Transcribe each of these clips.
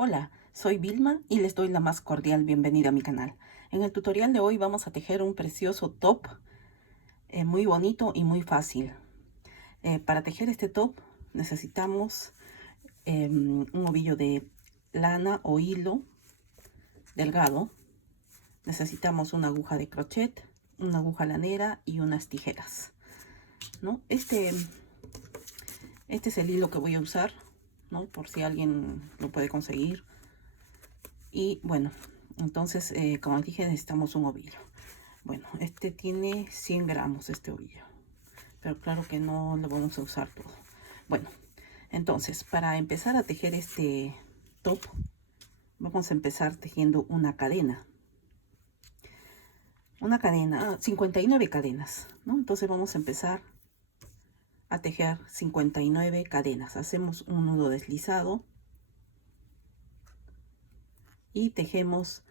Hola, soy Vilma y les doy la más cordial bienvenida a mi canal. En el tutorial de hoy vamos a tejer un precioso top muy bonito y muy fácil. Para tejer este top necesitamos un ovillo de lana o hilo delgado. Necesitamos una aguja de crochet, una aguja lanera y unas tijeras, ¿no? Este es el hilo que voy a usar, ¿no? Por si alguien lo puede conseguir. Y bueno, entonces, como les dije, necesitamos un ovillo. Bueno, este tiene 100 gramos, este ovillo. Pero claro que no lo vamos a usar todo. Bueno, entonces, para empezar a tejer este top, vamos a empezar tejiendo una cadena. Una cadena, 59 cadenas, ¿no? Entonces vamos a empezar a tejer 59 cadenas. Hacemos un nudo deslizado y tejemos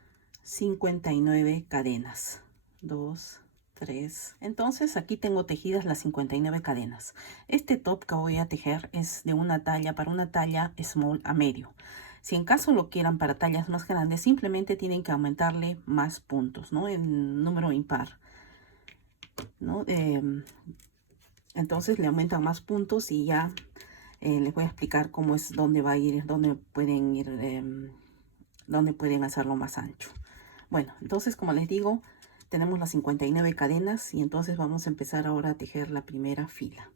59 cadenas. 2, 3. Entonces aquí tengo tejidas las 59 cadenas. Este top que voy a tejer es de una talla, para una talla small a medio. Si en caso lo quieran para tallas más grandes, simplemente tienen que aumentarle más puntos, ¿no? En número impar, ¿no? Entonces le aumentan más puntos y ya les voy a explicar cómo es, dónde va a ir, dónde pueden ir, dónde pueden hacerlo más ancho. Bueno, entonces como les digo, tenemos las 59 cadenas y entonces vamos a empezar ahora a tejer la primera fila.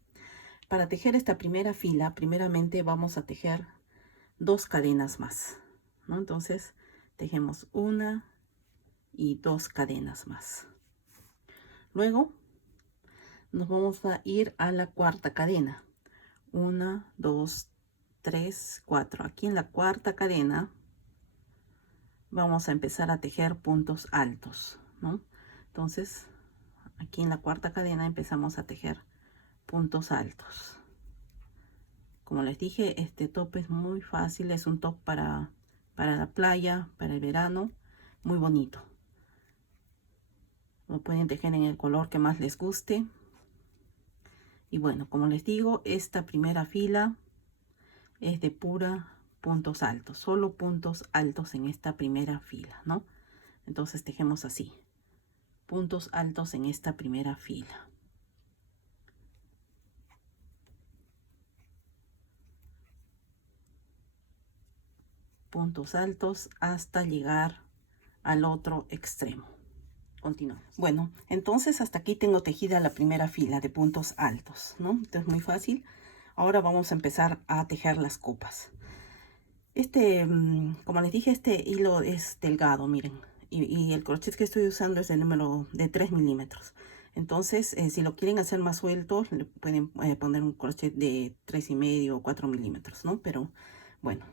Para tejer esta primera fila, primeramente vamos a tejer 2 cadenas más, ¿no? Entonces tejemos una y 2 cadenas más. Luego nos vamos a ir a la cuarta cadena. 1, 2, 3, 4. Aquí en la cuarta cadena vamos a empezar a tejer puntos altos, ¿no? Entonces aquí en la cuarta cadena empezamos a tejer puntos altos. Como les dije, este top es muy fácil, es un top para la playa, para el verano, muy bonito. Lo pueden tejer en el color que más les guste. Y bueno, como les digo, esta primera fila es de pura puntos altos, solo puntos altos en esta primera fila, ¿no? Entonces tejemos así, puntos altos en esta primera fila. Puntos altos hasta llegar al otro extremo. Continuamos. Bueno, entonces hasta aquí tengo tejida la primera fila de puntos altos, ¿no? Entonces muy fácil. Ahora vamos a empezar a tejer las copas. Como les dije, este hilo es delgado, miren. Y el crochet que estoy usando es de número de 3 milímetros. Entonces, si lo quieren hacer más suelto, le pueden poner un crochet de 3,5 o 4 milímetros, ¿no? Pero bueno,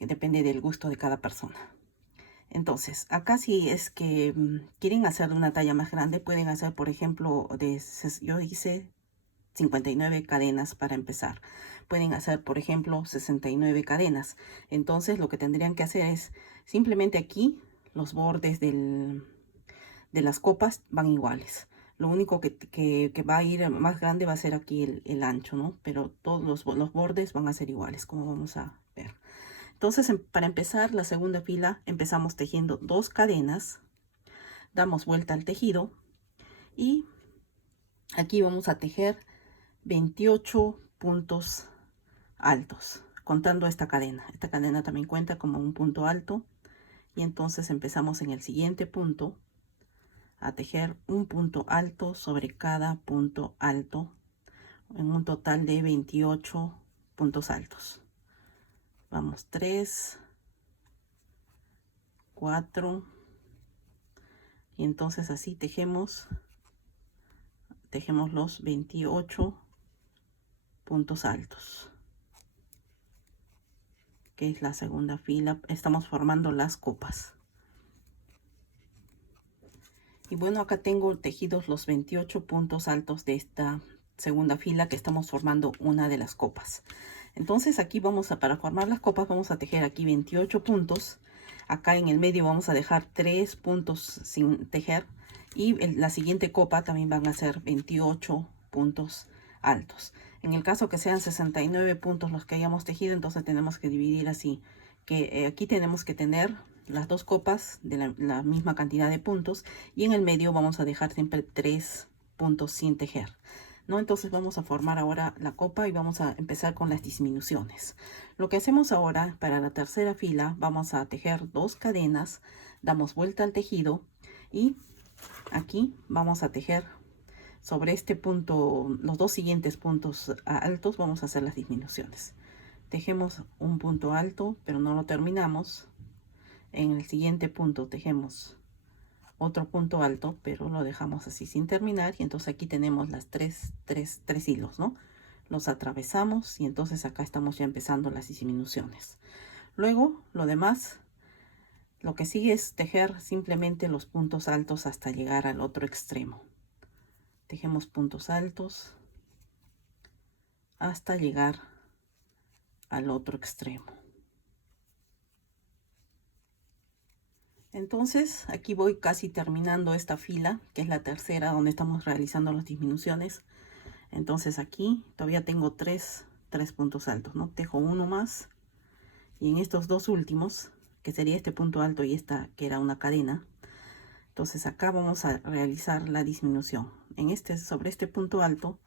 depende del gusto de cada persona. Entonces, acá si es que quieren hacer de una talla más grande, pueden hacer, por ejemplo, yo hice 59 cadenas para empezar. Pueden hacer, por ejemplo, 69 cadenas. Entonces, lo que tendrían que hacer es simplemente aquí los bordes de las copas van iguales. Lo único que va a ir más grande va a ser aquí el ancho, ¿no? Pero todos los bordes van a ser iguales, como vamos a ver. Entonces, para empezar la segunda fila, empezamos tejiendo 2 cadenas, damos vuelta al tejido y aquí vamos a tejer 28 puntos altos, contando esta cadena. Esta cadena también cuenta como un punto alto y entonces empezamos en el siguiente punto a tejer un punto alto sobre cada punto alto en un total de 28 puntos altos. Vamos, 3, 4 y entonces así tejemos los 28 puntos altos, que es la segunda fila. Estamos formando las copas. Y bueno, acá tengo tejidos los 28 puntos altos de esta segunda fila que estamos formando una de las copas. Entonces aquí para formar las copas vamos a tejer aquí 28 puntos. Acá en el medio vamos a dejar 3 puntos sin tejer. Y la siguiente copa también van a ser 28 puntos altos. En el caso que sean 69 puntos los que hayamos tejido, entonces tenemos que dividir así que aquí tenemos que tener las dos copas de la misma cantidad de puntos, y en el medio vamos a dejar siempre 3 puntos sin tejer, ¿no? Entonces vamos a formar ahora la copa y vamos a empezar con las disminuciones. Lo que hacemos ahora para la tercera fila, vamos a tejer 2 cadenas, damos vuelta al tejido y aquí vamos a tejer sobre este punto, los dos siguientes puntos altos, vamos a hacer las disminuciones. Tejemos un punto alto, pero no lo terminamos. En el siguiente punto tejemos otro punto alto, pero lo dejamos así sin terminar, y entonces aquí tenemos las tres hilos, ¿no? Los atravesamos y entonces acá estamos ya empezando las disminuciones. Luego lo demás, lo que sigue es tejer simplemente los puntos altos hasta llegar al otro extremo. Tejemos puntos altos hasta llegar al otro extremo. Entonces aquí voy casi terminando esta fila, que es la tercera donde estamos realizando las disminuciones. Entonces aquí todavía tengo tres puntos altos, ¿no? Tejo uno más, y en estos dos últimos, que sería este punto alto y esta que era una cadena, entonces acá vamos a realizar la disminución. Sobre este punto alto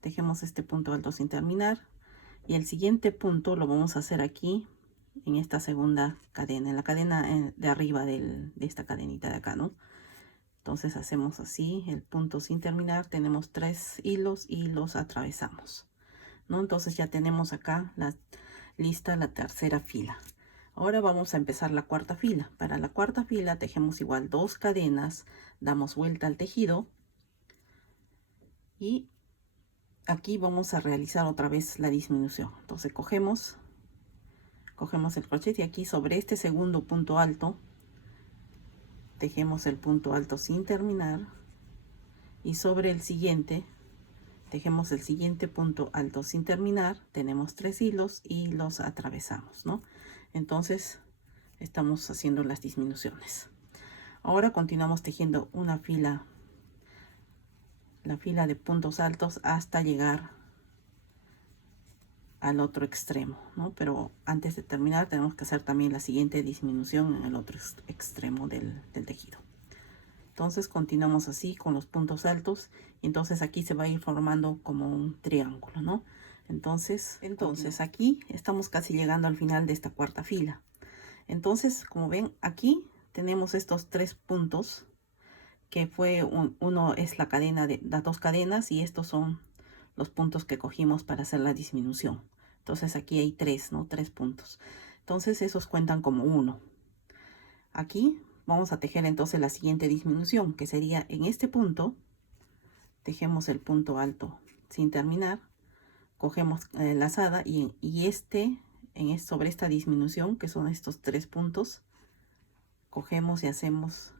tejemos este punto alto sin terminar, y el siguiente punto lo vamos a hacer aquí en esta segunda cadena, en la cadena de arriba de esta cadenita de acá, ¿no? Entonces hacemos así el punto sin terminar, tenemos 3 hilos y los atravesamos, ¿no? Entonces ya tenemos acá lista la tercera fila. Ahora vamos a empezar la cuarta fila. Para la cuarta fila tejemos igual 2 cadenas, damos vuelta al tejido y aquí vamos a realizar otra vez la disminución. Entonces cogemos el crochet y aquí sobre este segundo punto alto tejemos el punto alto sin terminar, y sobre el siguiente tejemos el siguiente punto alto sin terminar. Tenemos 3 hilos y los atravesamos, ¿no? Entonces estamos haciendo las disminuciones. Ahora continuamos tejiendo una fila, la fila de puntos altos hasta llegar al otro extremo, ¿no? Pero antes de terminar tenemos que hacer también la siguiente disminución en el otro extremo del tejido. Entonces continuamos así con los puntos altos, y entonces aquí se va a ir formando como un triángulo, ¿no? Entonces aquí estamos casi llegando al final de esta cuarta fila. Entonces, como ven, aquí tenemos estos 3 puntos, que fue uno es la cadena de las 2 cadenas, y estos son los puntos que cogimos para hacer la disminución. Entonces aquí hay 3, ¿no? 3 puntos. Entonces esos cuentan como 1. Aquí vamos a tejer entonces la siguiente disminución, que sería en este punto, tejemos el punto alto sin terminar, cogemos la lazada y sobre esta disminución, que son estos 3 puntos, cogemos y hacemos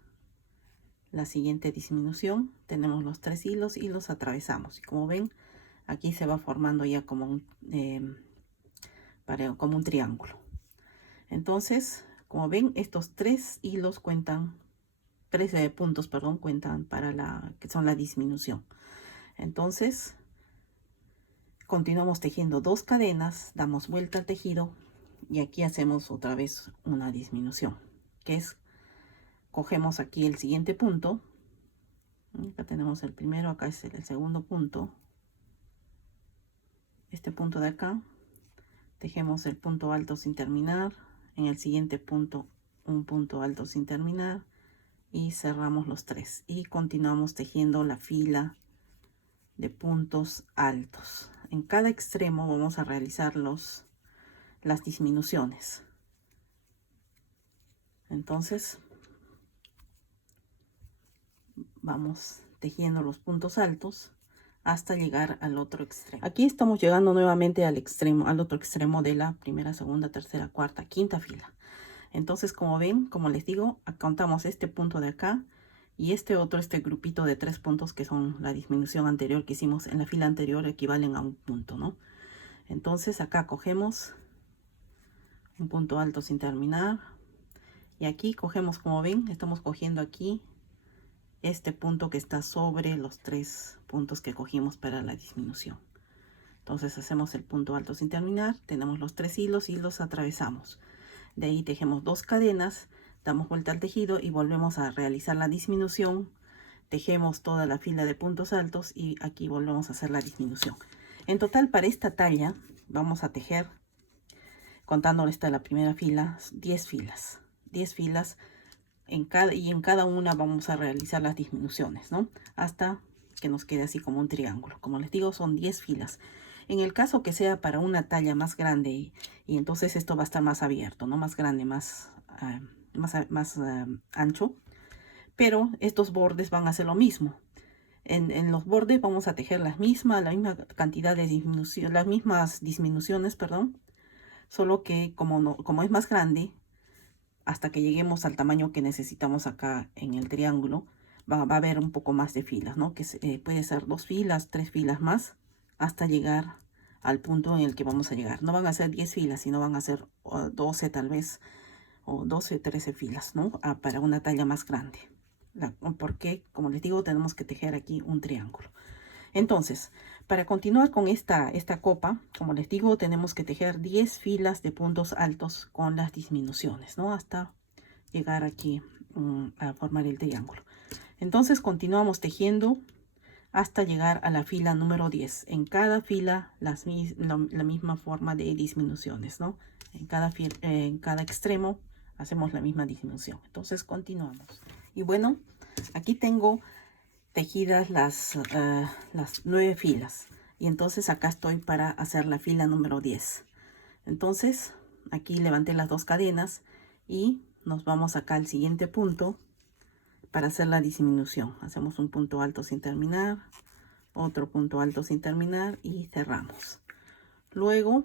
la siguiente disminución. Tenemos los 3 hilos y los atravesamos, y como ven aquí se va formando ya como un triángulo. Entonces, como ven, estos 3 hilos cuentan, 3 puntos, perdón, cuentan para que son la disminución. Entonces continuamos tejiendo 2 cadenas, damos vuelta al tejido y aquí hacemos otra vez una disminución, que es, cogemos aquí el siguiente punto. Acá tenemos el primero, acá es el segundo punto, este punto de acá, tejemos el punto alto sin terminar, en el siguiente punto un punto alto sin terminar, y cerramos los 3 y continuamos tejiendo la fila de puntos altos. En cada extremo vamos a realizar las disminuciones. Entonces vamos tejiendo los puntos altos hasta llegar al otro extremo. Aquí estamos llegando nuevamente al otro extremo de la primera, segunda, tercera, cuarta, quinta fila. Entonces, como ven, como les digo, contamos este punto de acá y este grupito de 3 puntos, que son la disminución anterior que hicimos en la fila anterior, equivalen a un punto, ¿no? Entonces acá cogemos un punto alto sin terminar, y aquí cogemos, como ven, estamos cogiendo aquí este punto que está sobre los 3 puntos que cogimos para la disminución. Entonces hacemos el punto alto sin terminar, tenemos los 3 hilos y los atravesamos. De ahí tejemos 2 cadenas, damos vuelta al tejido y volvemos a realizar la disminución. Tejemos toda la fila de puntos altos y aquí volvemos a hacer la disminución. En total, para esta talla vamos a tejer, contando esta la primera fila, 10 filas. 10 filas en cada una vamos a realizar las disminuciones, ¿no? Hasta que nos quede así como un triángulo. Como les digo, son 10 filas. En el caso que sea para una talla más grande y entonces esto va a estar más abierto, ¿no? Más grande, más ancho. Pero estos bordes van a hacer lo mismo. En los bordes vamos a tejer la misma cantidad de disminución, las mismas disminuciones, perdón. Solo que como es más grande, hasta que lleguemos al tamaño que necesitamos acá en el triángulo, va a haber un poco más de filas, ¿no? Que puede ser 2 filas, 3 filas más, hasta llegar al punto en el que vamos a llegar. No van a ser 10 filas, sino van a ser 12 tal vez, o 12, 13 filas, ¿no? Para una talla más grande. Porque, como les digo, tenemos que tejer aquí un triángulo. Entonces, para continuar con esta copa, como les digo, tenemos que tejer 10 filas de puntos altos con las disminuciones, ¿no? Hasta llegar aquí a formar el triángulo. Entonces, continuamos tejiendo hasta llegar a la fila número 10. En cada fila la misma forma de disminuciones, ¿no? En cada extremo hacemos la misma disminución. Entonces, continuamos. Y bueno, aquí tengo tejidas las 9 filas y entonces acá estoy para hacer la fila número 10. Entonces aquí levanté las 2 cadenas y nos vamos acá al siguiente punto para hacer la disminución. Hacemos un punto alto sin terminar, otro punto alto sin terminar y cerramos. Luego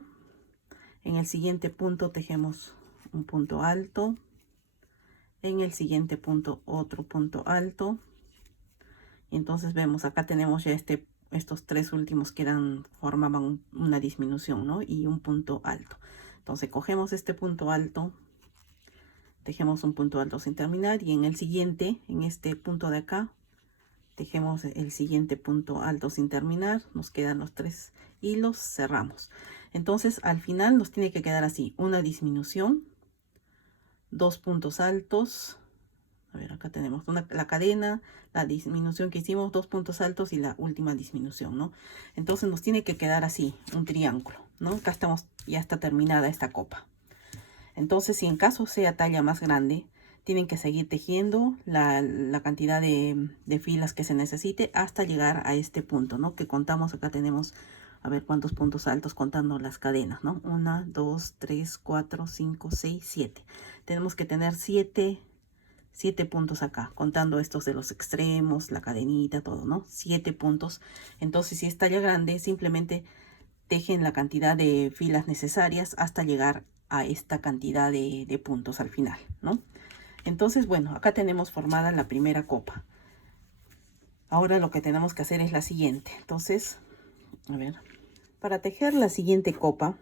en el siguiente punto tejemos un punto alto, en el siguiente punto otro punto alto. Entonces vemos acá tenemos ya estos 3 últimos que formaban una disminución, ¿no? Y un punto alto. Entonces cogemos este punto alto, tejemos un punto alto sin terminar y en el siguiente, en este punto de acá, tejemos el siguiente punto alto sin terminar. Nos quedan los 3 hilos, cerramos. Entonces al final nos tiene que quedar así: una disminución, 2 puntos altos. A ver, acá tenemos la cadena, la disminución que hicimos, 2 puntos altos y la última disminución, ¿no? Entonces nos tiene que quedar así, un triángulo, ¿no? Acá ya está terminada esta copa. Entonces, si en caso sea talla más grande, tienen que seguir tejiendo la cantidad de filas que se necesite hasta llegar a este punto, ¿no? Que contamos, acá tenemos, a ver cuántos puntos altos contando las cadenas, ¿no? 1, 2, 3, 4, 5, 6, 7. Tenemos que tener 7 puntos acá, contando estos de los extremos, la cadenita, todo, ¿no? 7 puntos. Entonces, si es talla grande, simplemente tejen la cantidad de filas necesarias hasta llegar a esta cantidad de puntos al final, ¿no? Entonces, bueno, acá tenemos formada la primera copa. Ahora lo que tenemos que hacer es la siguiente. Entonces, a ver, para tejer la siguiente copa,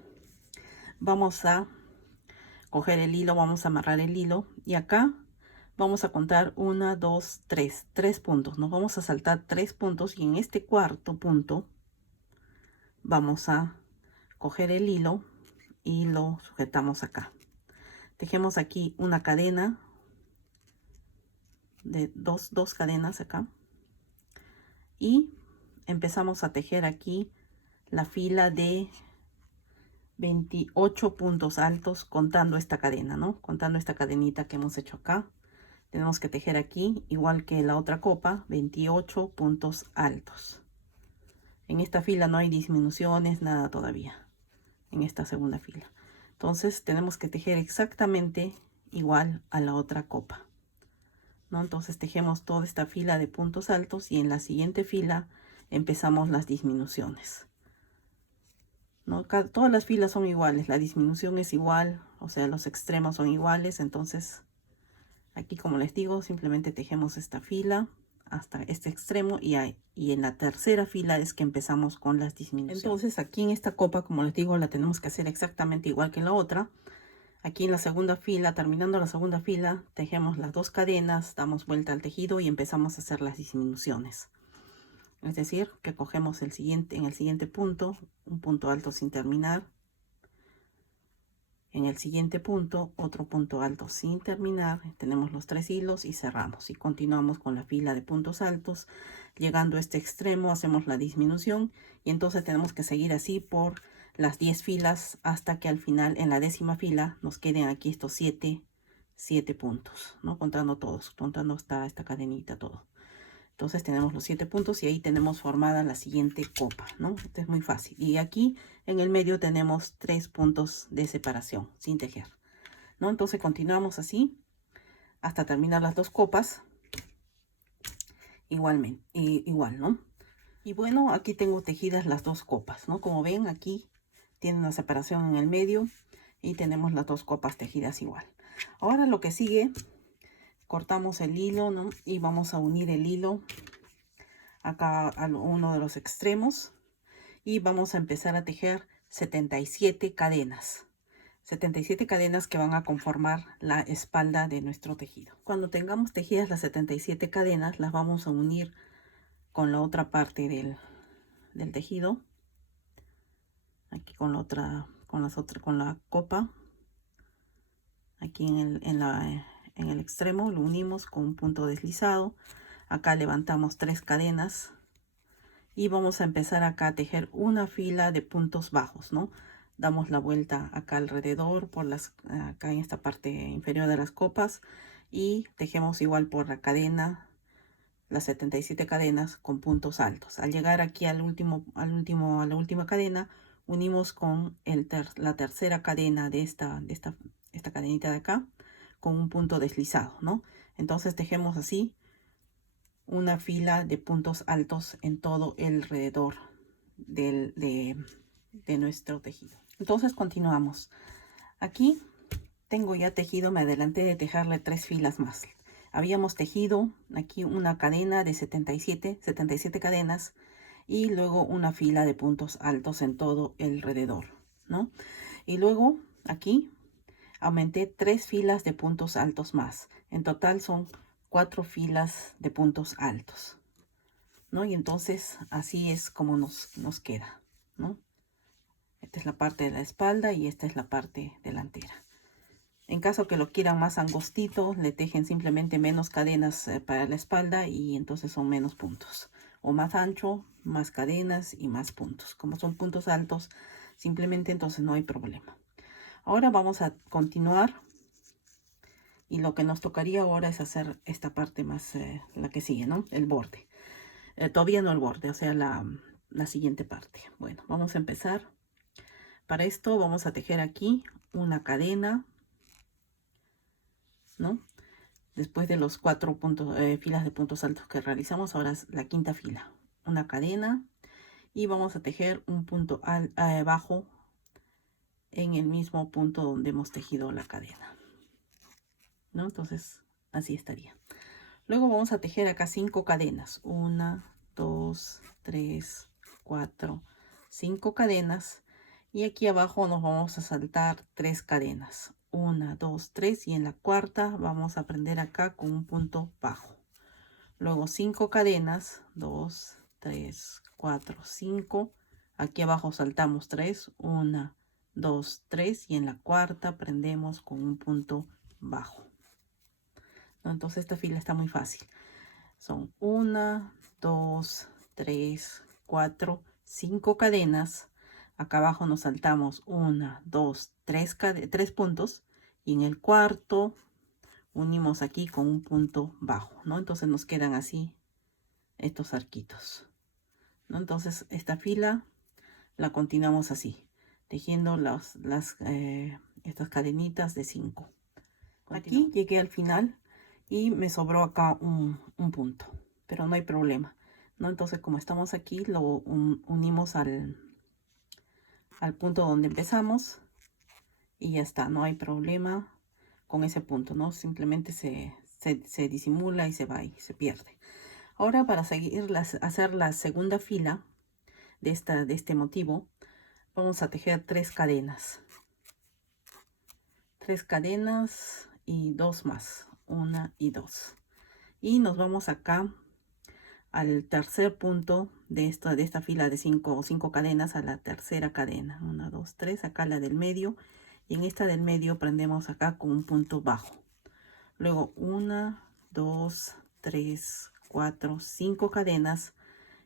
vamos a coger el hilo, vamos a amarrar el hilo y acá vamos a contar 1, 2, 3 puntos. Nos vamos a saltar 3 puntos y en este cuarto punto vamos a coger el hilo y lo sujetamos acá. Tejemos aquí una cadena de dos cadenas acá y empezamos a tejer aquí la fila de 28 puntos altos contando esta cadena, ¿no? Contando esta cadenita que hemos hecho acá. Tenemos que tejer aquí, igual que la otra copa, 28 puntos altos. En esta fila no hay disminuciones, nada todavía. En esta segunda fila. Entonces tenemos que tejer exactamente igual a la otra copa, ¿no? Entonces tejemos toda esta fila de puntos altos y en la siguiente fila empezamos las disminuciones, ¿no? Todas las filas son iguales, la disminución es igual, o sea, los extremos son iguales. Entonces aquí, como les digo, simplemente tejemos esta fila hasta este extremo y en la tercera fila es que empezamos con las disminuciones. Entonces aquí en esta copa, como les digo, la tenemos que hacer exactamente igual que en la otra. Aquí en la segunda fila, terminando la segunda fila, tejemos las 2 cadenas, damos vuelta al tejido y empezamos a hacer las disminuciones. Es decir, que cogemos en el siguiente punto, un punto alto sin terminar, En el siguiente punto, otro punto alto sin terminar. Tenemos los 3 hilos y cerramos. Y continuamos con la fila de puntos altos. Llegando a este extremo, hacemos la disminución. Y entonces tenemos que seguir así por las 10 filas hasta que al final, en la 10ª fila, nos queden aquí estos 7 puntos, ¿no? Contando todos, contando hasta esta cadenita, todo. Entonces tenemos los 7 puntos y ahí tenemos formada la siguiente copa, ¿no? Esto es muy fácil. Y aquí en el medio tenemos 3 puntos de separación sin tejer, ¿no? Entonces continuamos así hasta terminar las 2 copas. Igualmente, igual, ¿no? Y bueno, aquí tengo tejidas las 2 copas, ¿no? Como ven, aquí tiene una separación en el medio y tenemos las 2 copas tejidas igual. Ahora lo que sigue, cortamos el hilo, ¿no? Y vamos a unir el hilo acá a uno de los extremos y vamos a empezar a tejer 77 cadenas. 77 cadenas que van a conformar la espalda de nuestro tejido. Cuando tengamos tejidas las 77 cadenas, las vamos a unir con la otra parte del tejido. Aquí con la otra, con la copa. Aquí en el extremo lo unimos con un punto deslizado. Acá levantamos 3 cadenas y vamos a empezar acá a tejer una fila de puntos bajos, ¿no? Damos la vuelta acá alrededor por acá en esta parte inferior de las copas y tejemos igual por la cadena, las 77 cadenas con puntos altos. Al llegar aquí a la última cadena, unimos con la tercera cadena de esta cadenita de acá con un punto deslizado, ¿no? Entonces tejemos así una fila de puntos altos en todo el alrededor de nuestro tejido. Entonces continuamos. Aquí tengo ya tejido, me adelanté de tejerle 3 filas más. Habíamos tejido aquí una cadena de 77 cadenas y luego una fila de puntos altos en todo el alrededor, ¿no? Y luego aquí aumenté 3 filas de puntos altos más. En total son 4 filas de puntos altos, ¿no? Y entonces así es como nos queda, ¿no? Esta es la parte de la espalda y esta es la parte delantera. En caso que lo quieran más angostito, le tejen simplemente menos cadenas para la espalda y entonces son menos puntos. O más ancho, más cadenas y más puntos. Como son puntos altos, simplemente entonces no hay problema. Ahora vamos a continuar. Y lo que nos tocaría ahora es hacer esta parte más, la que sigue, ¿no? El borde. Todavía no el borde, o sea, la siguiente parte. Bueno, vamos a empezar. Para esto vamos a tejer aquí una cadena, ¿no? Después de los 4 filas de puntos altos que realizamos, ahora es la 5ª fila. Una cadena y vamos a tejer un punto bajo en el mismo punto donde hemos tejido la cadena, ¿no? Entonces, así estaría. Luego vamos a tejer acá 5 cadenas. 1, 2, 3, 4, 5 cadenas. Y aquí abajo nos vamos a saltar 3 cadenas. 1, 2, 3 y en la cuarta vamos a prender acá con un punto bajo. Luego 5 cadenas. 2, 3, 4, 5. Aquí abajo saltamos 3. 1, 2, 3 y en la cuarta prendemos con un punto bajo. Entonces esta fila está muy fácil. Son 1, 2, 3, 4, 5 cadenas. Acá abajo nos saltamos 1, 2, 3 puntos. Y en el cuarto unimos aquí con un punto bajo, ¿no? Entonces nos quedan así estos arquitos, ¿no? Entonces esta fila la continuamos así, tejiendo estas cadenitas de 5. Aquí llegué al final y me sobró acá un punto, pero no hay problema, ¿no? Entonces como estamos aquí lo unimos al punto donde empezamos y ya está, no hay problema con ese punto, ¿no? Simplemente se disimula y se va y se pierde. Ahora para hacer la segunda fila de este motivo, vamos a tejer 3 cadenas. 3 cadenas y 2 más, 1 y 2. Y nos vamos acá al tercer punto de esta fila de 5 cadenas, a la tercera cadena. 1, 2, 3, acá la del medio. y en esta del medio prendemos acá con un punto bajo. Luego 1, 2, 3, 4, 5 cadenas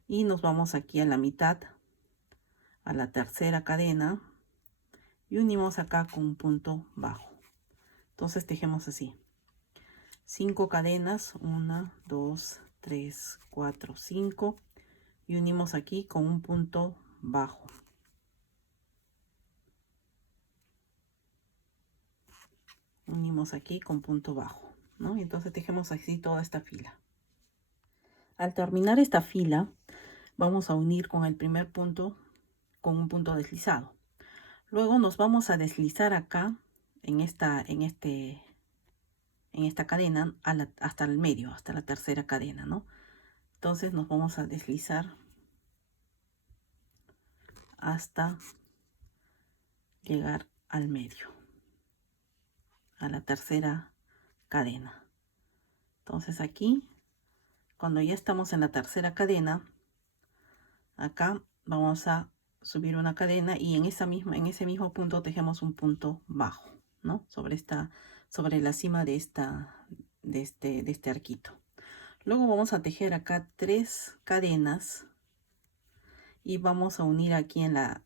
y nos vamos aquí a la mitad, a la tercera cadena y unimos acá con un punto bajo. Entonces tejemos así 5 cadenas, 1, 2, 3, 4, 5 y unimos aquí con un punto bajo. Unimos aquí con punto bajo, ¿no? Y entonces tejemos así toda esta fila. Al terminar esta fila vamos a unir con el primer punto con un punto deslizado. Luego nos vamos a deslizar acá en esta cadena hasta el medio, hasta la tercera cadena, ¿no? Entonces nos vamos a deslizar hasta llegar al medio, a la tercera cadena. Entonces aquí, cuando ya estamos en la tercera cadena, acá vamos a subir una cadena y en ese mismo punto tejemos un punto bajo, ¿no? Sobre la cima de este arquito. Luego vamos a tejer acá 3 cadenas y vamos a unir aquí en la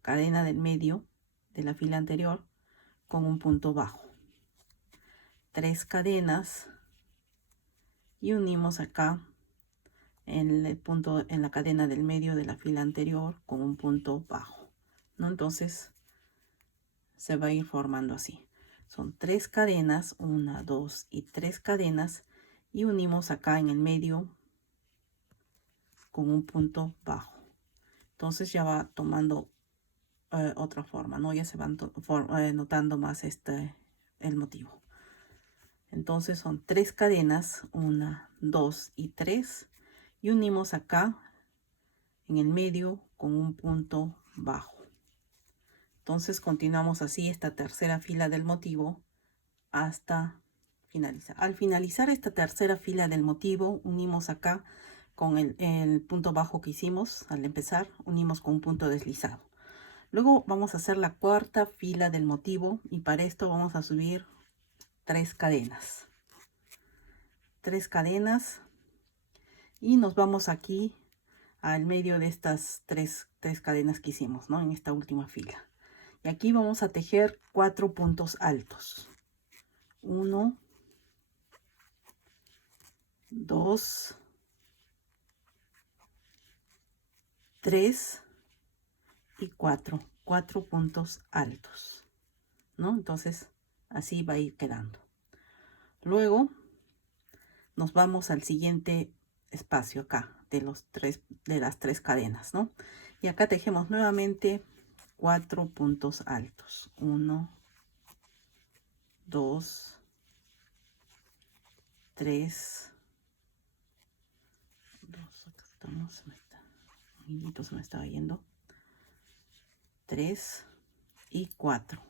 cadena del medio de la fila anterior con un punto bajo. 3 cadenas y unimos acá en el punto, en la cadena del medio de la fila anterior con un punto bajo, ¿no? Entonces se va a ir formando así. Son 3 cadenas, 1, 2 y 3 cadenas y unimos acá en el medio con un punto bajo. Entonces ya va tomando otra forma, ¿no? Ya se van notando más el motivo. Entonces son 3 cadenas, 1, 2 y 3 y unimos acá en el medio con un punto bajo. Entonces continuamos así esta tercera fila del motivo hasta finalizar. Al finalizar esta tercera fila del motivo, unimos acá con el punto bajo que hicimos al empezar, unimos con un punto deslizado. Luego vamos a hacer la cuarta fila del motivo y para esto vamos a subir 3 cadenas. 3 cadenas y nos vamos aquí al medio de estas tres cadenas que hicimos, ¿no? En esta última fila. Y aquí vamos a tejer 4 puntos altos. 1, 2, 3 y 4. 4 puntos altos, ¿no? Entonces así va a ir quedando. Luego nos vamos al siguiente espacio acá de las 3 cadenas, ¿no? Y acá tejemos nuevamente 4 puntos altos. 1, 2, 3, 2, acá estamos, se me estaba yendo, 3 y 4.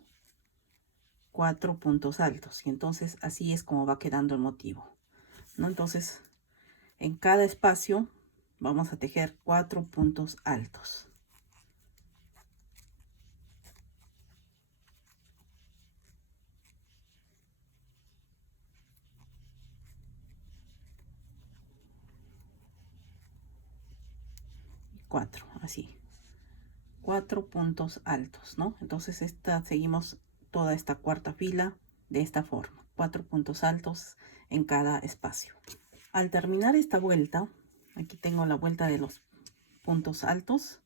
4 puntos altos y entonces así es como va quedando el motivo, ¿no? Entonces en cada espacio vamos a tejer 4 puntos altos. Y 4, así. 4 puntos altos, ¿no? Entonces seguimos toda esta cuarta fila de esta forma. 4 puntos altos en cada espacio. Al terminar esta vuelta, aquí tengo la vuelta de los puntos altos.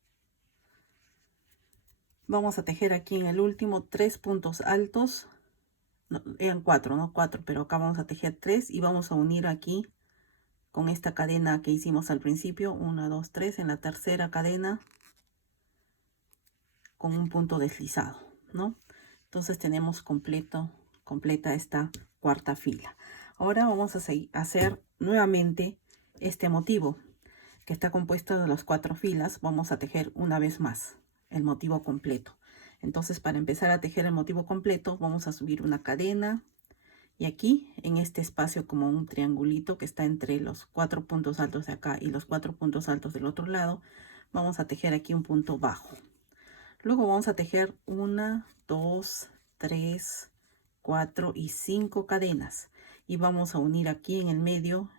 Vamos a tejer aquí en el último 3 puntos altos. No, eran 4, ¿no? 4, pero acá vamos a tejer 3 y vamos a unir aquí con esta cadena que hicimos al principio. 1, 2, 3 en la tercera cadena con un punto deslizado, ¿no? Entonces tenemos completa esta cuarta fila. Ahora vamos a hacer nuevamente este motivo que está compuesto de las 4 filas. Vamos a tejer una vez más el motivo completo. Entonces para empezar a tejer el motivo completo vamos a subir una cadena y aquí en este espacio como un triangulito que está entre los 4 puntos altos de acá y los 4 puntos altos del otro lado, vamos a tejer aquí un punto bajo. Luego vamos a tejer 1, 2, 3, 4 y 5 cadenas. Y vamos a unir aquí en el medio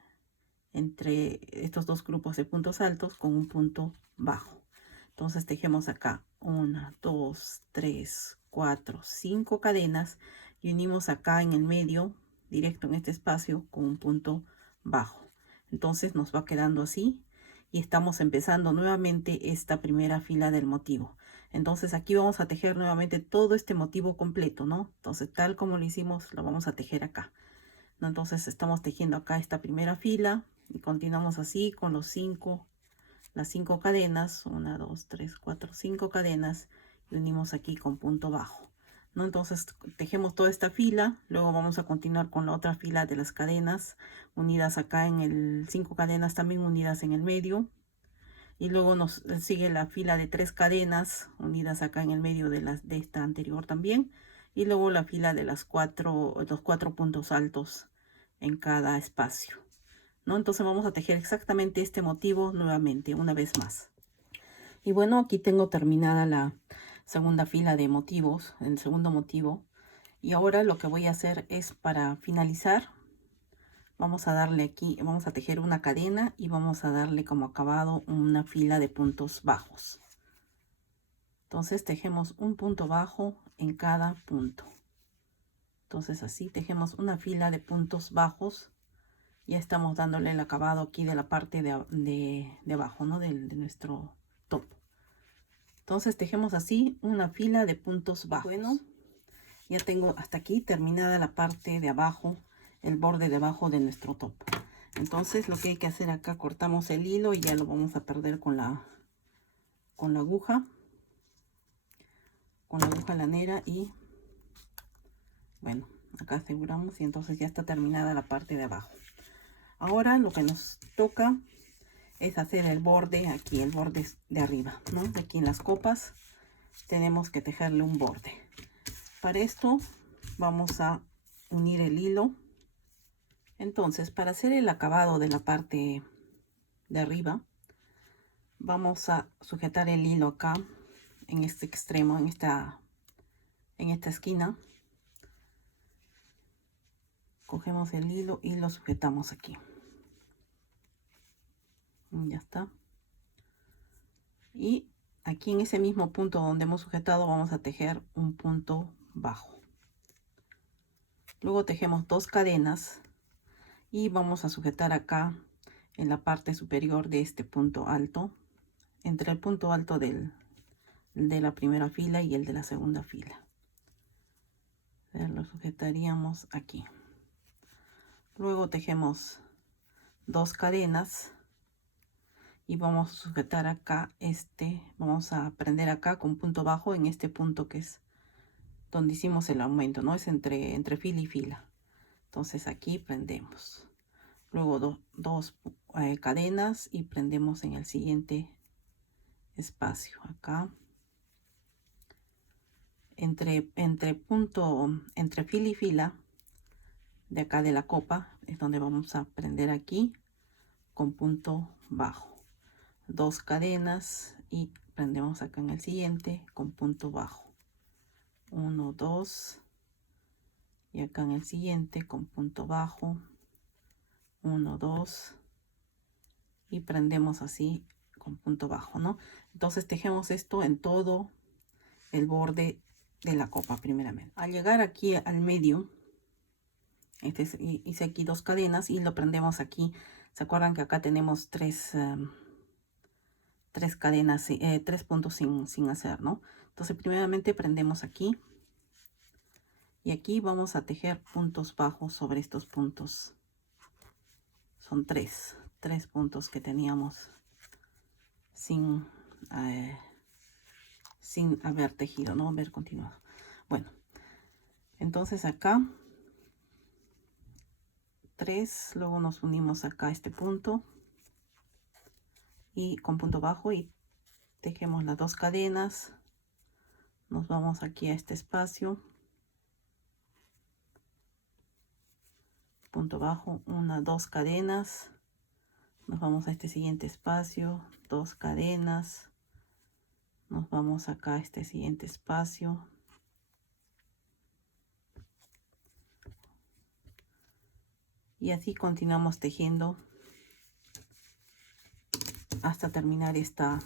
entre estos dos grupos de puntos altos con un punto bajo. Entonces tejemos acá 1, 2, 3, 4, 5 cadenas y unimos acá en el medio, directo en este espacio, con un punto bajo. Entonces nos va quedando así y estamos empezando nuevamente esta primera fila del motivo. Entonces aquí vamos a tejer nuevamente todo este motivo completo, ¿no? Entonces tal como lo hicimos, lo vamos a tejer acá, ¿no? Entonces estamos tejiendo acá esta primera fila y continuamos así con las 5 cadenas, 1, 2, 3, 4, 5 cadenas y unimos aquí con punto bajo, ¿no? Entonces tejemos toda esta fila, luego vamos a continuar con la otra fila de las cadenas unidas acá en el 5 cadenas también unidas en el medio, y luego nos sigue la fila de 3 cadenas unidas acá en el medio de esta anterior también, y luego la fila de los cuatro puntos altos en cada espacio, ¿no? Entonces vamos a tejer exactamente este motivo nuevamente una vez más. Y bueno, aquí tengo terminada la segunda fila de motivos, el segundo motivo, y ahora lo que voy a hacer es, para finalizar, vamos a darle aquí, vamos a tejer una cadena y vamos a darle como acabado una fila de puntos bajos. Entonces tejemos un punto bajo en cada punto. Entonces así tejemos una fila de puntos bajos. Ya estamos dándole el acabado aquí de la parte de abajo, ¿no? De nuestro top. Entonces tejemos así una fila de puntos bajos. Bueno, ya tengo hasta aquí terminada la parte de abajo, el borde de abajo de nuestro top. Entonces lo que hay que hacer acá, cortamos el hilo y ya lo vamos a perder con la aguja lanera, y bueno, acá aseguramos y entonces ya está terminada la parte de abajo. Ahora lo que nos toca es hacer el borde aquí, el borde de arriba, ¿no? Aquí en las copas tenemos que tejerle un borde. Para esto vamos a unir el hilo. Entonces, para hacer el acabado de la parte de arriba, vamos a sujetar el hilo acá en este extremo, en esta esquina. Cogemos el hilo y lo sujetamos aquí. Ya está. Y aquí en ese mismo punto donde hemos sujetado vamos a tejer un punto bajo. Luego tejemos 2 cadenas y vamos a sujetar acá en la parte superior de este punto alto, entre el punto alto de la primera fila y el de la segunda fila. Lo sujetaríamos aquí. Luego tejemos 2 cadenas y vamos a sujetar acá vamos a prender acá con punto bajo en este punto que es donde hicimos el aumento, ¿no? Es entre fila y fila. Entonces aquí prendemos. Luego dos cadenas y prendemos en el siguiente espacio acá. Entre fila y fila de acá de la copa es donde vamos a prender aquí con punto bajo. 2 cadenas y prendemos acá en el siguiente con punto bajo. 1, 2 y acá en el siguiente con punto bajo. 1, 2 y prendemos así con punto bajo, ¿no? Entonces tejemos esto en todo el borde de la copa primeramente. Al llegar aquí al medio, hice aquí 2 cadenas y lo prendemos aquí. ¿Se acuerdan que acá tenemos 3 cadenas, 3 puntos sin hacer, ¿no? Entonces primeramente prendemos aquí y aquí vamos a tejer puntos bajos sobre estos puntos. Son 3 puntos que teníamos sin haber tejido, no haber continuado. Bueno, entonces acá 3, luego nos unimos acá a este punto y con punto bajo y tejemos las 2 cadenas. Nos vamos aquí a este espacio, punto bajo, 1, 2 cadenas. Nos vamos a este siguiente espacio, 2 cadenas, Nos vamos acá a este siguiente espacio. Y así continuamos tejiendo hasta terminar esta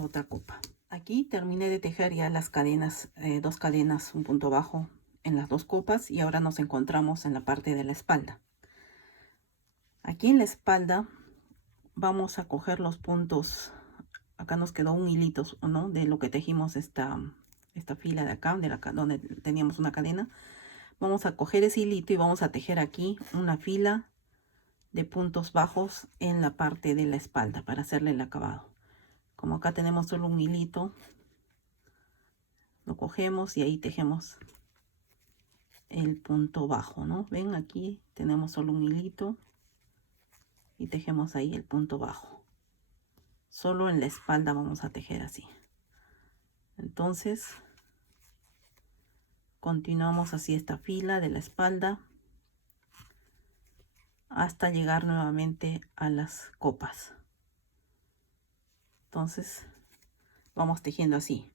otra copa. Aquí terminé de tejer ya las cadenas, 2 cadenas, un punto bajo en las 2 copas, y ahora nos encontramos en la parte de la espalda. Aquí en la espalda vamos a coger los puntos. Acá nos quedó un hilito, ¿no?, de lo que tejimos esta fila de acá, donde teníamos una cadena. Vamos a coger ese hilito y vamos a tejer aquí una fila de puntos bajos en la parte de la espalda para hacerle el acabado. Como acá tenemos solo un hilito, lo cogemos y ahí tejemos el punto bajo, ¿no? Ven, aquí tenemos solo un hilito y tejemos ahí el punto bajo. Solo en la espalda vamos a tejer así. Entonces continuamos así esta fila de la espalda hasta llegar nuevamente a las copas. Entonces vamos tejiendo así,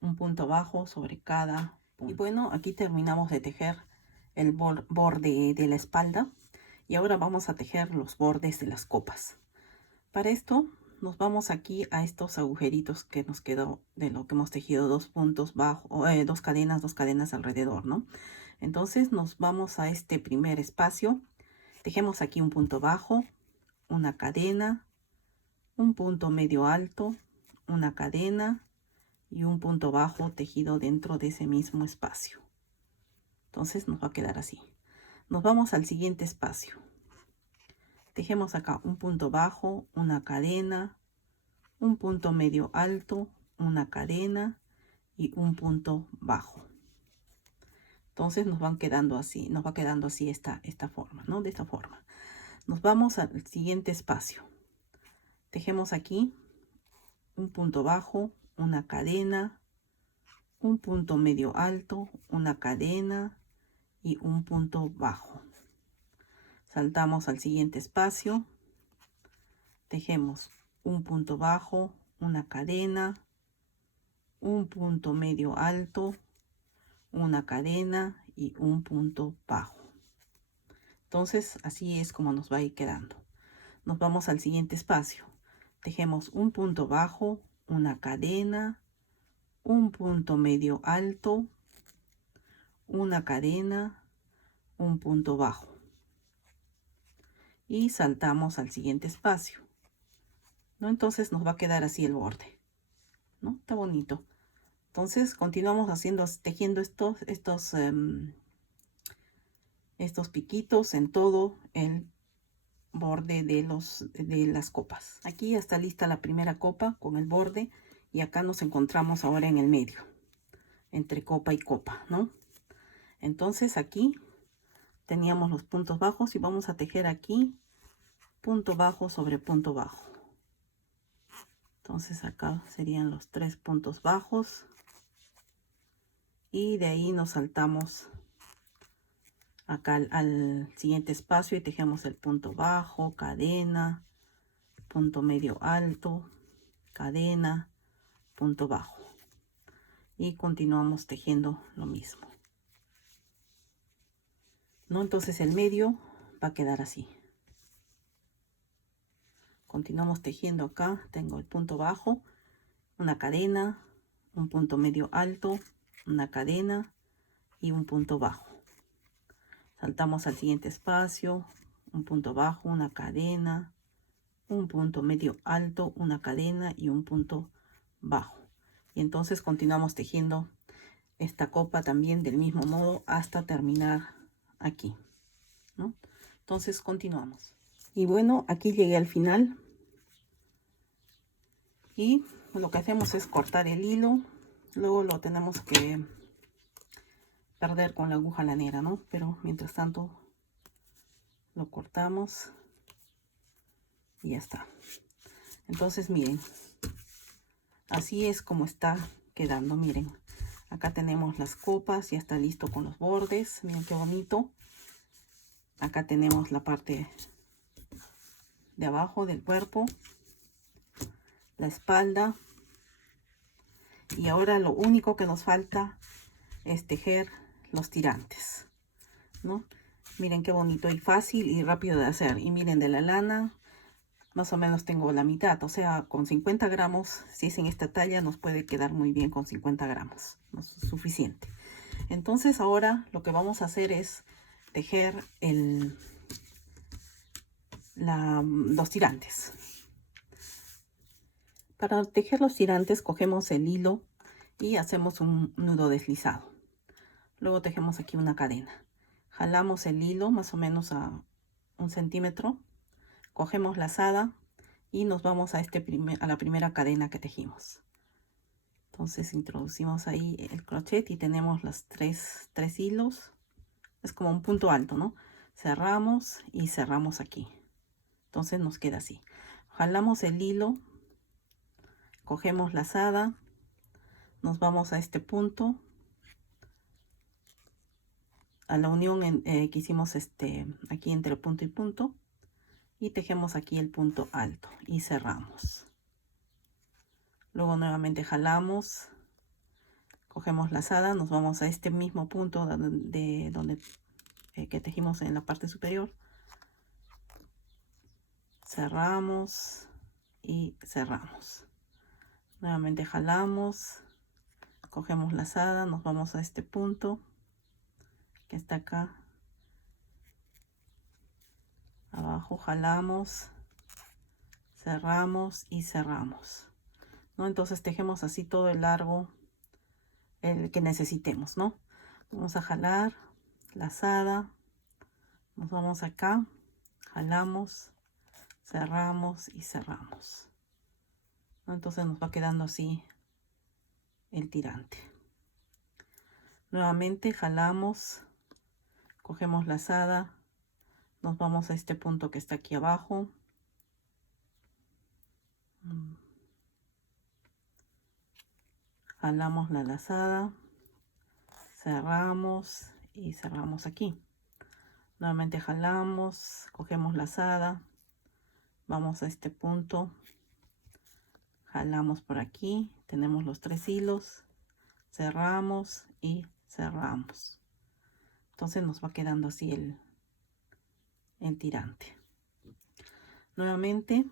un punto bajo sobre cada punto. Y bueno, aquí terminamos de tejer el borde de la espalda, y ahora vamos a tejer los bordes de las copas. Para esto nos vamos aquí a estos agujeritos que nos quedó de lo que hemos tejido, 2 puntos bajos, 2 cadenas alrededor, ¿no? Entonces nos vamos a este primer espacio, tejemos aquí un punto bajo, una cadena, un punto medio alto, una cadena y un punto bajo tejido dentro de ese mismo espacio. Entonces nos va a quedar así. Nos vamos al siguiente espacio. Tejemos acá un punto bajo, una cadena, un punto medio alto, una cadena y un punto bajo. Entonces nos van quedando así, nos va quedando así esta forma, ¿no? De esta forma. Nos vamos al siguiente espacio. Tejemos aquí un punto bajo, una cadena, un punto medio alto, una cadena y un punto bajo. Saltamos al siguiente espacio, tejemos un punto bajo, una cadena, un punto medio alto, una cadena y un punto bajo. Entonces así es como nos va a ir quedando. Nos vamos al siguiente espacio, tejemos un punto bajo, una cadena, un punto medio alto, una cadena, un punto bajo, y saltamos al siguiente espacio, ¿no? Entonces nos va a quedar así el borde, ¿no? Está bonito. Entonces continuamos tejiendo estos piquitos en todo el borde de las copas. Aquí ya está lista la primera copa con el borde, y acá nos encontramos ahora en el medio, entre copa y copa, ¿no? Entonces aquí teníamos los puntos bajos y vamos a tejer aquí punto bajo sobre punto bajo. Entonces acá serían los 3 puntos bajos, y de ahí nos saltamos acá al siguiente espacio y tejemos el punto bajo, cadena, punto medio alto, cadena, punto bajo, y continuamos tejiendo lo mismo, ¿no? Entonces el medio va a quedar así. Continuamos tejiendo acá, tengo el punto bajo, una cadena, un punto medio alto, una cadena y un punto bajo. Saltamos al siguiente espacio, un punto bajo, una cadena, un punto medio alto, una cadena y un punto bajo. Y entonces continuamos tejiendo esta copa también del mismo modo hasta terminar aquí, ¿no? Entonces continuamos. Y bueno, aquí llegué al final. Y lo que hacemos es cortar el hilo. Luego lo tenemos que perder con la aguja lanera, ¿no? Pero mientras tanto lo cortamos y ya está. Entonces miren, así es como está quedando. Miren, acá tenemos las copas, ya está listo con los bordes. Miren qué bonito. Acá tenemos la parte de abajo del cuerpo, la espalda, Y ahora lo único que nos falta es tejer los tirantes, ¿no? Miren qué bonito y fácil y rápido de hacer. Y miren, de la lana más o menos tengo la mitad, o sea, con 50 gramos, si es en esta talla, nos puede quedar muy bien con 50 gramos, no es suficiente. Entonces ahora lo que vamos a hacer es tejer los tirantes. Para tejer los tirantes cogemos el hilo y hacemos un nudo deslizado. Luego tejemos aquí una cadena. Jalamos el hilo más o menos a 1 centímetro. Cogemos lazada y nos vamos a la primera cadena que tejimos. Entonces introducimos ahí el crochet y tenemos los tres hilos. Es como un punto alto, ¿no? Cerramos y cerramos aquí. Entonces nos queda así. Jalamos el hilo, cogemos lazada, nos vamos a este punto, a la unión que hicimos aquí entre punto y punto, y tejemos aquí el punto alto y cerramos. Luego nuevamente jalamos, cogemos lazada, nos vamos a este mismo punto que tejimos en la parte superior, cerramos y cerramos. Nuevamente jalamos, cogemos lazada, nos vamos a este punto que está acá abajo, jalamos, cerramos y cerramos, ¿no? Entonces tejemos así todo el largo el que necesitemos, ¿no? Vamos a jalar, lazada, nos vamos acá, jalamos, cerramos y cerramos, ¿no? Entonces nos va quedando así el tirante. Nuevamente jalamos, cogemos lazada, nos vamos a este punto que está aquí abajo, jalamos la lazada, cerramos y cerramos aquí. Nuevamente jalamos, cogemos lazada, vamos a este punto, jalamos por aquí, tenemos los 3 hilos, cerramos y cerramos. Entonces nos va quedando así el tirante. Nuevamente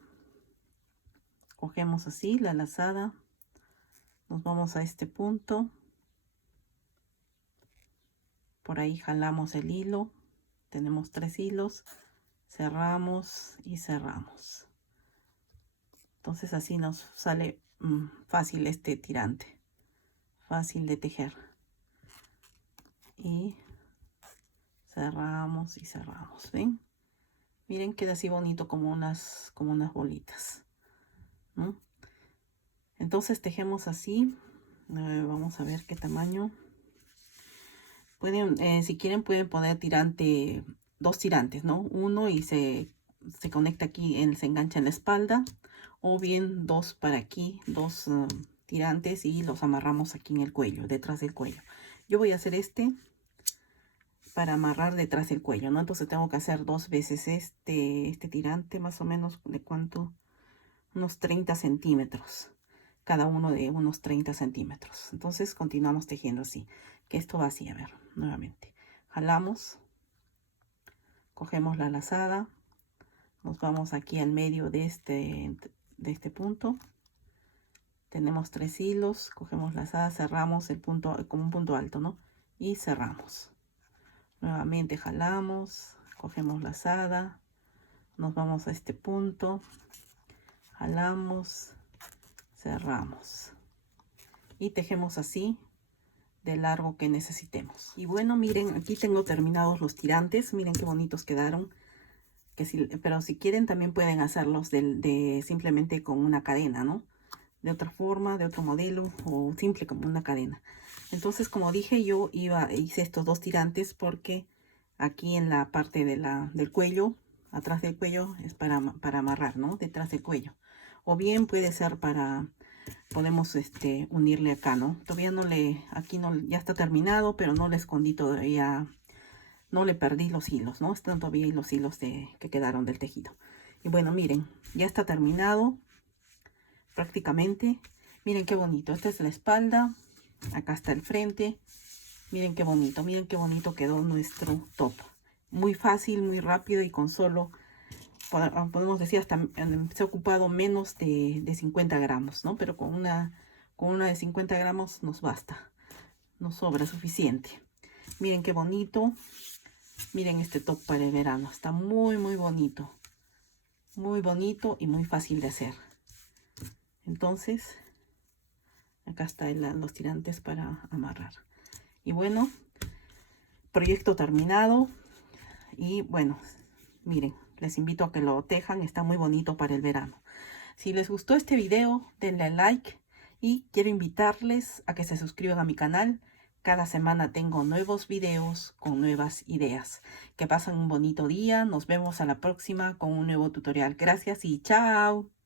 cogemos así la lazada, nos vamos a este punto, por ahí jalamos el hilo, tenemos 3 hilos, cerramos y cerramos. Entonces así nos sale fácil este tirante, fácil de tejer. Y cerramos y cerramos, ¿ven? Miren, queda así bonito como unas bolitas, ¿no? Entonces tejemos así. Vamos a ver qué tamaño. Pueden, si quieren, pueden poner dos tirantes, ¿no? Uno y se conecta aquí, se engancha en la espalda. O bien dos para aquí, dos tirantes y los amarramos aquí en el cuello, detrás del cuello. Yo voy a hacer para amarrar detrás del cuello, ¿no? Entonces tengo que hacer 2 veces este tirante, más o menos, ¿de cuánto? Unos 30 centímetros. Cada uno de unos 30 centímetros. Entonces continuamos tejiendo así. Que esto va así, a ver, nuevamente. Jalamos, cogemos la lazada, nos vamos aquí al medio de este punto. Tenemos 3 hilos, cogemos lazada, cerramos el punto como un punto alto, ¿no? Y cerramos. Nuevamente jalamos, cogemos lazada, nos vamos a este punto, jalamos, cerramos y tejemos así de largo que necesitemos. Y bueno, miren, aquí tengo terminados los tirantes, miren qué bonitos quedaron. Pero si quieren también pueden hacerlos simplemente con una cadena, ¿no? De otra forma, de otro modelo o simple como una cadena. Entonces, como dije, yo hice estos 2 tirantes porque aquí en la parte del cuello, atrás del cuello, es para amarrar, ¿no? Detrás del cuello. O bien puede ser podemos unirle acá, ¿no? Todavía aquí no, ya está terminado, pero no le escondí todavía, no le perdí los hilos, ¿no? Están todavía ahí los hilos que quedaron del tejido. Y bueno, miren, ya está terminado prácticamente. Miren qué bonito. Esta es la espalda. Acá está el frente. Miren qué bonito quedó nuestro top. Muy fácil, muy rápido y con solo, podemos decir, hasta se ha ocupado menos de 50 gramos, ¿no? Pero con una de 50 gramos nos basta, nos sobra suficiente. Miren qué bonito. Miren este top para el verano. Está muy, muy bonito. Muy bonito y muy fácil de hacer. Entonces, acá están los tirantes para amarrar. Y bueno, proyecto terminado. Y bueno, miren, les invito a que lo tejan. Está muy bonito para el verano. Si les gustó este video, denle like. Y quiero invitarles a que se suscriban a mi canal. Cada semana tengo nuevos videos con nuevas ideas. Que pasen un bonito día. Nos vemos a la próxima con un nuevo tutorial. Gracias y chao.